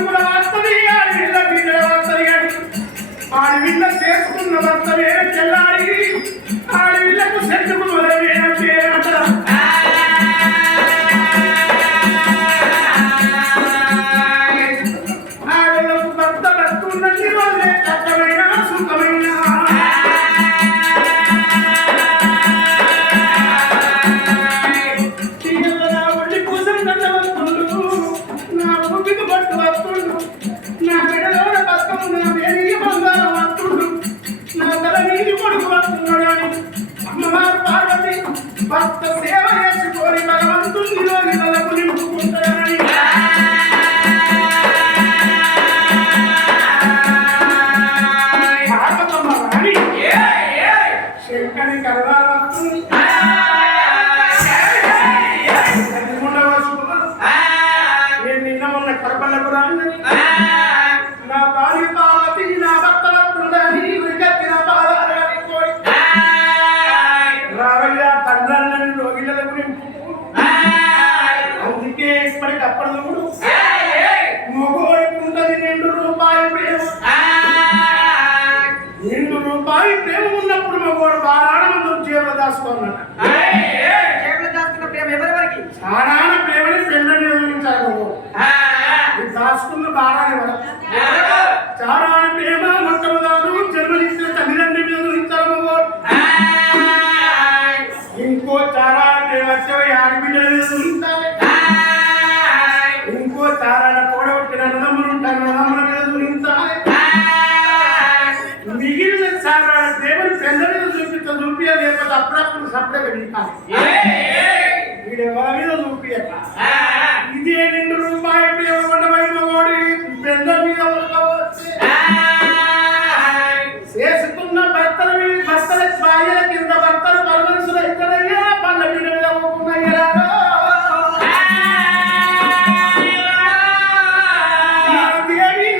కొడుకుల వస్తుంది ఆడవిల్ల బిడ్డల వస్తుంది కానీ ఆడవిల్ల చేసుకున్న భర్త వేరే చెల్లాడి ఆడవిల్లకు సెట్టుకు మొదలైన పేరంట ఆడలకు భర్త భర్తున్నది వాళ్ళే కష్టమైన సుఖమైన భక్త సేవ చేసుకొని భగవంతుని నలకు నింపుకుంటారని శంకరి కలవాలని నేను నిన్న ఉన్న కడపలకు రాని నా భార్య పార్వతి నా భర్త భక్తుండని ఉరికెత్తిన పాదాలని పోయి రావయ్య తండ్రి రోగిళ్ళకు నింపు అందుకే ఇప్పటికప్పుడు మొగోడుకుంటది రూపాయి ప్రేమ ఉన్నప్పుడు మగోడు బారాణం జేబులో దాచుకున్నాడు జేబులో దాచుకున్న ప్రేమ ఎవరెవరికి సాధారణ ప్రేమని పెళ్ళని నిర్వహించాలి దాచుకున్న బారాని వరకు చారాణ ప్రేమ మొట్టమొదలు జన్మనిచ్చిన తల్లిదండ్రి మీద ఉంచాలి మగోడు ఇంకో చారాణ ప్రేమ ఆడబిడ్డల మీద ఉంచాలి ఇంకో చారాణ తోడబట్టిన అన్నదమ్ములు ఉంటారు అన్నదమ్ముల మీద ఉంచాలి మిగిలిన చారాణ ప్రేమను పెళ్ళ మీద చూపించాలి లేకపోతే అప్పుడప్పుడు సపరేట్గా నింపాలి వీడెవరి మీద చూపించాలి ఇదే రూపాయి ప్రేమ ఉండవైన వాడి పెళ్ళ మీద చేసుకున్న భర్తల భార్యల కింద భర్తలు పరమనుషులు ఇద్దరయ్యా పళ్ళ మీద ఒప్పుకున్నాయ్యా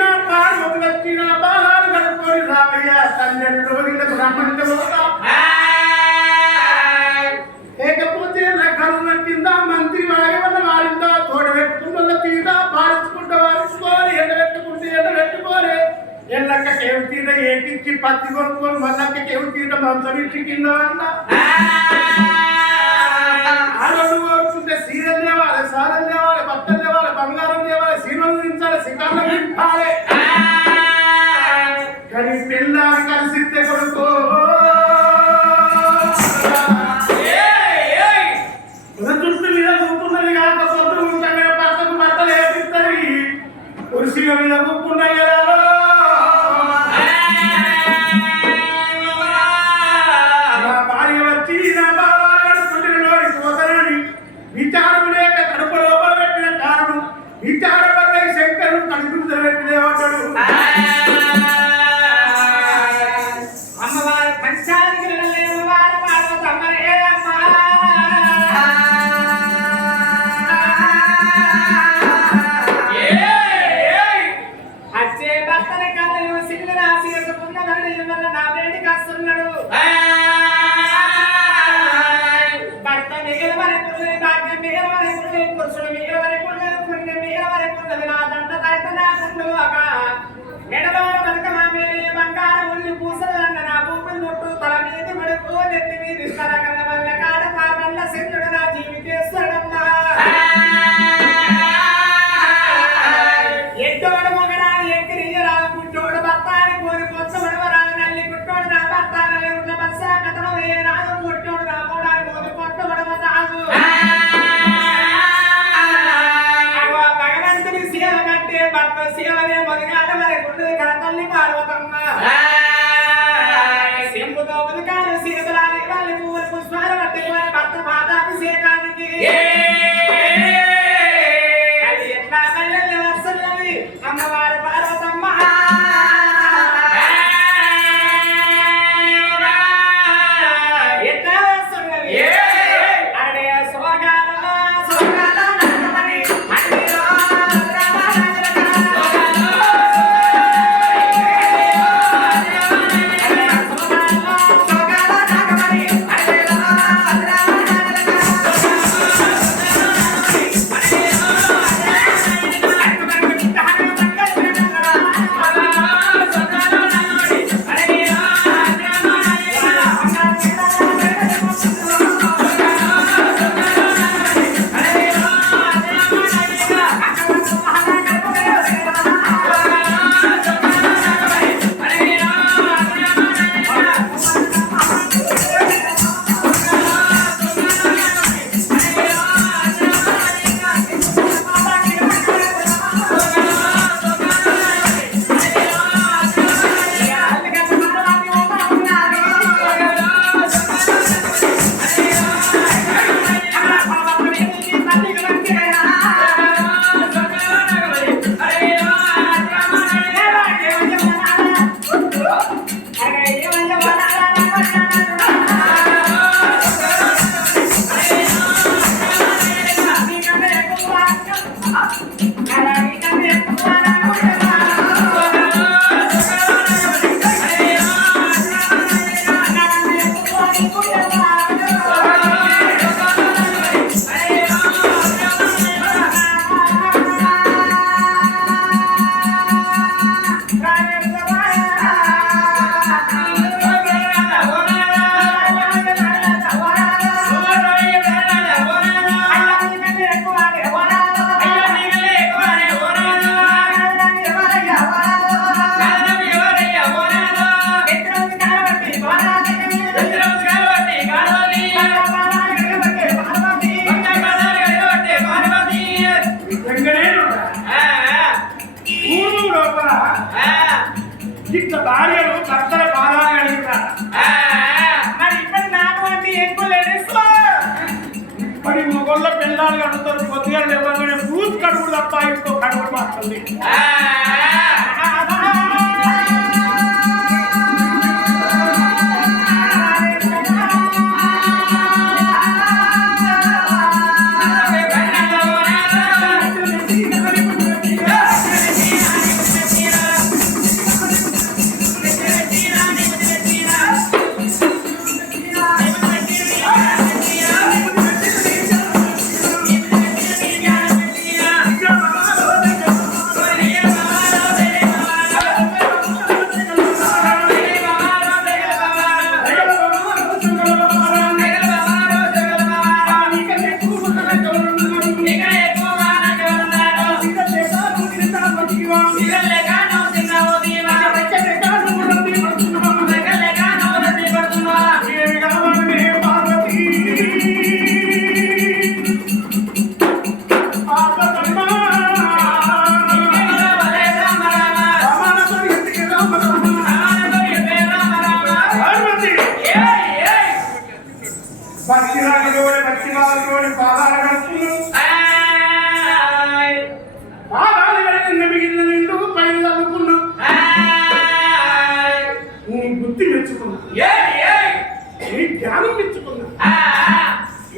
నా పార్వతి వచ్చి నా బాలాలు కలుపుకొని రావయ్యా తల్లి రోజులకు రమ్మంటే లేకపోతే కరుణ కింద మంత్రి వారి వారిందా తోడబెట్టుకుంటున్న తీట పారించుకుంటూ వారించుకోవాలి ఎండబెట్టుకోవాలి ఎల్లక్క కేవు తీట ఏకిచ్చి పత్తి కొనుక్కొని మళ్ళక్క కేవు తీట మంచం ఇచ్చి కింద అన్న ఆడోళ్ళు కోరుకుంటే సీరియల్ తేవాలి సాధన తేవాలి బట్టలు తేవాలి బంగారం తేవాలి సీమలు దించాలి శిఖర్లు నింపాలి కానీ పిల్లని కలిసితే కొడుకో చుట్టూ మీద కూర్చున్నది కాక సొంత ఉంటాయి పక్కకు బట్టలు వేపిస్తాయి కుర్చీల మీద కూర్చున్నాయి నా భార్య వచ్చి నా బాగా పోతానని విచారం లేక కడుపు లోపల పెట్టిన కారణం విచారపై శంకరు కడుపు పెట్టినవాడు కడుగు తప్ప ఇంకో కడుగు మాత్రమే.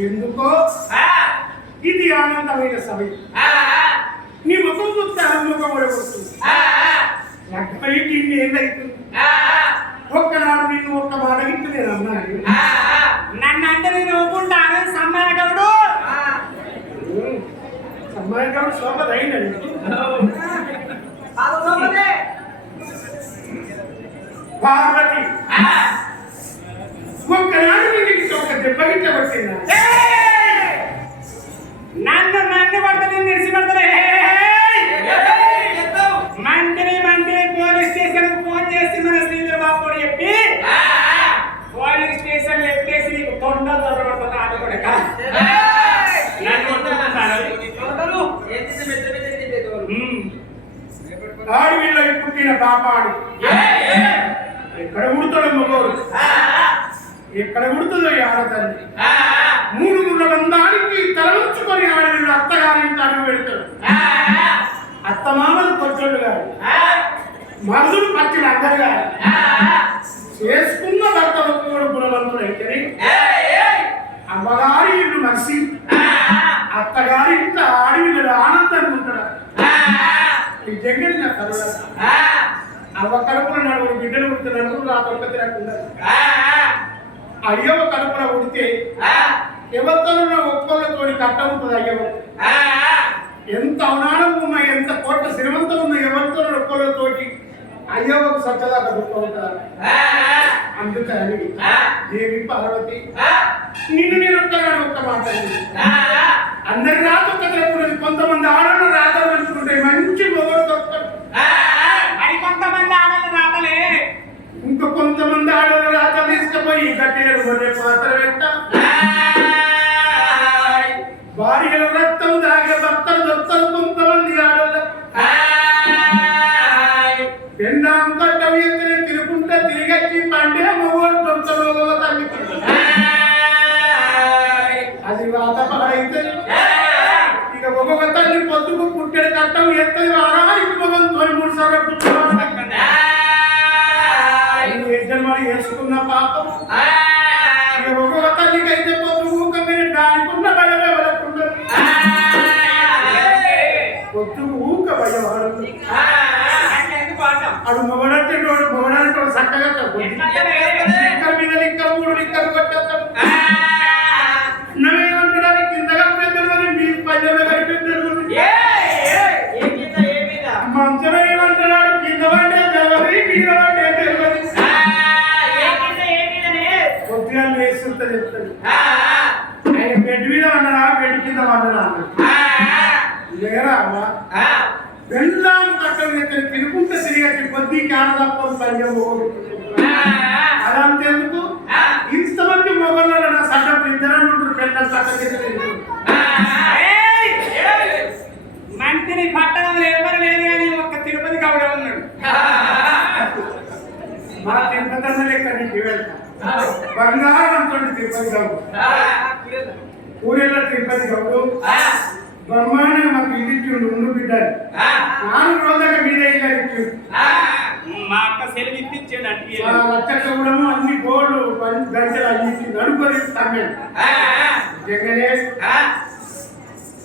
ఎందుకో ఇది ఆనందమైన సమయం. నీ ముఖం చూస్తే ఆనందం పడుతుంది. లెక్కపైకి ఏదైతుంది ఒక్కనాడు నిన్ను ఒక్క మాట ఇంటి నేను అన్నాను. నన్ను అంటే నేను ఒప్పుకుంటాను. సమ్మాయకుడు సమ్మాయకుడు శోభదైనది. పార్వతి ఒక్కనాడు నీకు ఒక దెబ్బగించబట్టిందా? నన్ను పడతలే నిలిచి పడతలే. మంత్రి పోలీస్ స్టేషన్ ఫోన్ చేసి మన శ్రీధర్ బాబు కూడా చెప్పి పోలీస్ స్టేషన్ ఎత్తేసి నీకు తొండ దొరకబడుతుంది. అది కూడా ఆడవిలో పుట్టిన పాపాడు ఎక్కడ ఉడతాడు మగోడు, ఎక్కడ ఉడుతుందో ఆడతాన్ని. 3 ముళ్ళ బంధానికి తలంచుకొని ఆడవిళ్ళు అత్తగారింటి అడుగు పెడతాడు. అత్తమామలు కొచ్చోళ్ళు గారు, మరుదులు పచ్చిన అందరు గారు. చేసుకున్న భర్త ఒక్కడు గుణవంతుడైతే అమ్మగారి ఇల్లు మనిషి, అత్తగారి ఇంట్లో ఆడవిళ్ళు ఆనందంగా ఉంటాడు. నిజంగా నా కరుణ అవ్వ కడుపున నలుగురు బిడ్డలు ఉడితే నలుగురు నా తొక్క తిరగకుండా అయ్యవ కడుపున ఉడితే ఎవరితో ఒక్కళ్ళతోటి కట్ట ఉంటుంది. అయ్యవ ఎంత అవనానం ఉన్నా, ఎంత కోట్ల శ్రీమంతం ఉన్నా, ఎవరితో ఒక్కళ్ళతోటి అయ్యవకు సచ్చదా కడుపుతూ ఉంటారు. అందుకని దేవి పార్వతి నిన్ను నేను ఒక్కగాడు ఒక్క మాట. అందరి రాత ఒక్క తిరగకూడదు. కొంతమంది ఆడలు రాతలు అనుకుంటాయి, మంచి మొగలు దొరుకుతారు. కొంతమంది ఆడలు రాతలే, ఇంకా కొంతమంది ఆడలు రాత తీసుకుపోయి గట్టిగా కొనే పాత్ర పెట్ట భార్యల రక్తం దాగే భర్తలు దొరుకుతారు. కొంతమంది ఆడలు పెండాం కట్టం ఎత్తున తిరుగుంటే తిరిగచ్చి పండే మొగోడు దొరుకుతారు. తల్లి అది రాత పాడైతే ఇక ఒక్కొక్క తల్లి పొద్దుకు పుట్టెడు కట్టం ఎత్తది వారానికి మొగం 3 సార్లు కూర్చోవాలి. మరి వేసుకున్న పాపం ఒక్కొక్క తల్లికి అయితే పొద్దుకు మీరు దానికున్న భయం ఎవరకుండా పొద్దుకు ఊక భయం అడు మొగడంటే మొగడంటే చక్కగా లిక్కర్ మీద లిక్కర్ 3 లిక్కర్ కొట్టేస్తాడు. నవ్వేమంటాడు కిందగా పెద్దలు మీ పల్లెలు కలిపి మంచమేమంటున్నాడు కింద పడ్డే తెలవది, మీద పడ్డే తెలవది. కొద్దిగా వేస్తుంటే చెప్తాడు ఆయన బెడ్ మీద అన్నాడా బెడ్ కింద పడ్డా లేరా వెళ్ళాం కట్టం ఎక్కడ తినుకుంటే తిరిగట్టి కొద్ది కాడదప్పని పద్యం అదంతెందుకు ఇంతమంది మొగల్లో నా సడ్డప్పుడు ఇద్దరు పెద్ద సడ్డ మంత్రి పట్టణంలో ఎవరు లేరు అని ఒక్క తిరుపతి కావడే ఉన్నాడు. మా తిరుపతి లెక్క నీకు వెళ్తా బంగారం అంటుండే తిరుపతి గౌడు, ఊరిలో తిరుపతి గౌడు బ్రహ్మాండంగా మాకు ఇల్లు ఇచ్చిండు ఉండు బిడ్డలు 4 రోజులుగా మీదే ఇల్లు ఇచ్చిండు. మా అక్క సెలవు ఇప్పించాడు అంటే లక్ష కూడా అన్ని గోళ్ళు గంటలు అన్ని నడుకొని తమ్మాను జగనే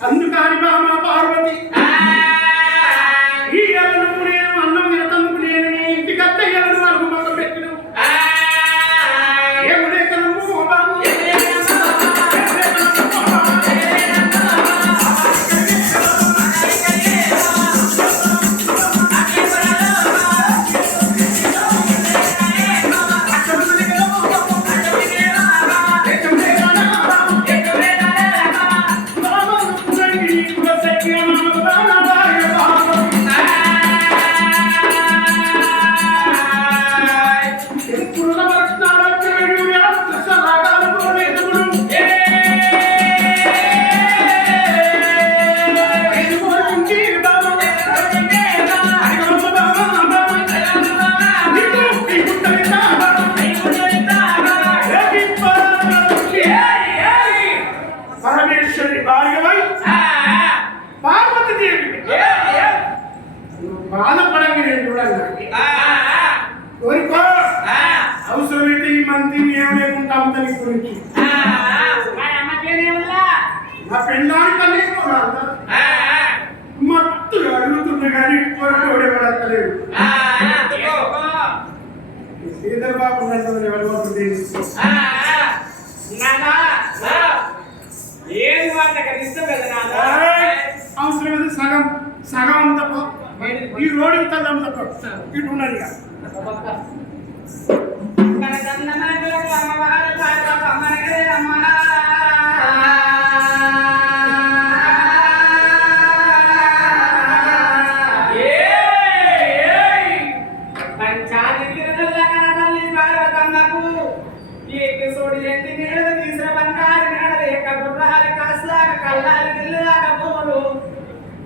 అందుకని బామ పార్వతి ఈ ఎలను నేను అన్నం తినతందుకు నేను నీ ఇంటికి అత్త ఎలను వరకు మొక్క పెట్టిన పరమేశ్వరి భార్యవై పార్వతి దేవి బాధపడండి నేను చూడండి కోరికో అవసరమైతే ఈ మంత్రిని ఏం లేకుండా అమ్మని గురించి మా పెళ్ళానికనే మత్తు అడుగుతున్నా కానీ కొరకోడే పడతలేదు శ్రీధర్ బాబు ఎవరు ఏది వాళ్ళకి ఇష్టం కదా నాన్న అవసరమైతే సగం సగం అంత ఈ రోడ్డు తగ్గం తప్ప ఇటు ఉన్నది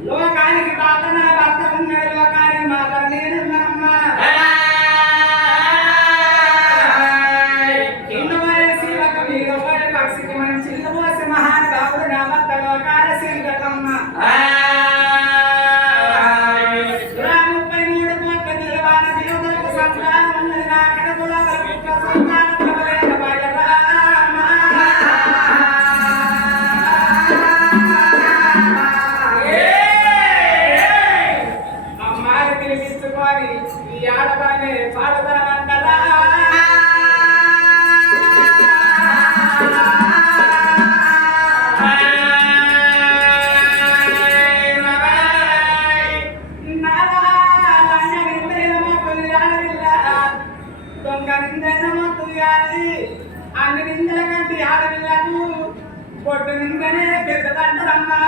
లోకానికి బాధన భర్త ఉన్నాడు లోకానికి మాట నేనున్నామ్మ శివకు మీరు పక్షికి మనం చిల్లమోసి మహానుభావుడు నా భర్త లోకాల శ్రీగతమ్మ 33 కోట్ల నిలవాన దేవతలకు సంతానం ఉన్నది నా కడపల సంతానం కలలేక బాయరా ఈ ఆడవాళ్ళే పాడదానంటారా దొంగ నిందనమో తుయాలి అన్ని నిందల కంటే ఆడపిల్లకు పొట్టు నిందనే పెద్దదంటారమ్మా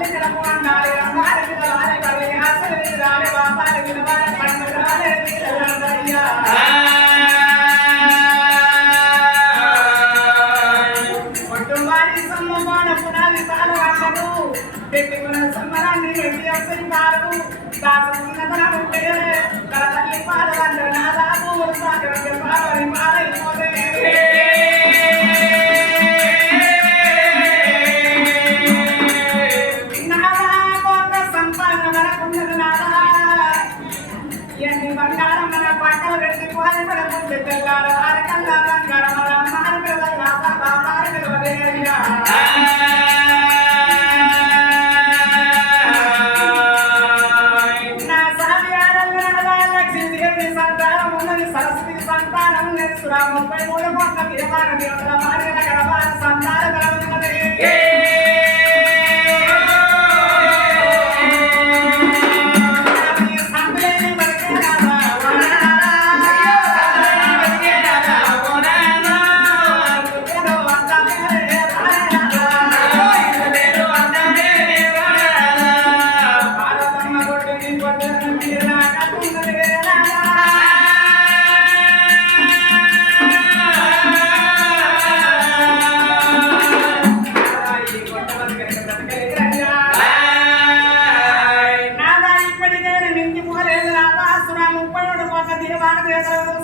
తల్లి కడపు అన్నాడు అమ్మారి పిల్లవారి కవి అసలు రాని బాపారి పిల్లవారి పండుగ రాలే కుటుంబాన్ని సమ్మోన పునాది తాను అట్టడు పెట్టుకున్న సమ్మరాన్ని వెండి అసలు దాసుకున్న తనము తన తల్లి పాదవంట నాదాపు సాగరంగ పావని పాలైపోతే నాదా కొత్త సంపాదన మనకున్నది నాదా ఎన్ని బంగారం మన పక్కన పెట్టి పోలి మన ముందు తెల్లారు ఆరకల్లా బంగారం మన మారి పిల్లల మారి పిల్లల సరస్వతి సంతానం నేర్చురా 33 కోట్ల నిర్మాణ దేవతల భార్యల గడపాల సంతాన బలమున్నది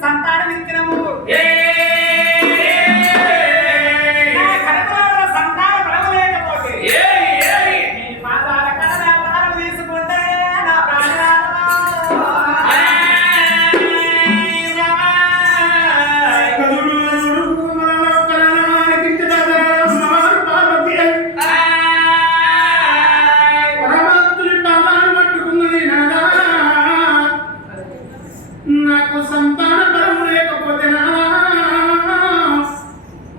సంతానం ఇచ్చినము సంతాన బలం లేకపోతే నీ పాదాల కడ ప్రాణం తీసుకుంటే నా నాకు సంతాన బలం లేకపోతే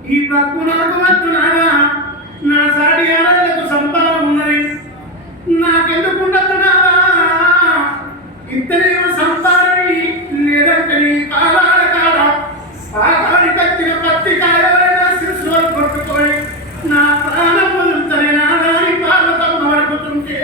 ఈ బ్రతుకు నాకు వద్దు నా సాటి ఆడలకు సంతానం ఉన్నది నాకెందుకు ఉండదు ఇద్దరేమో సంతానం లేదంటే కాలాల కాడ పాదానికి వచ్చిన పత్తి కాయలైనా శిశువులు కొట్టుకొని నా ప్రాణం పొందుతాయి నాదాని పాలతో మరుగుతుంటే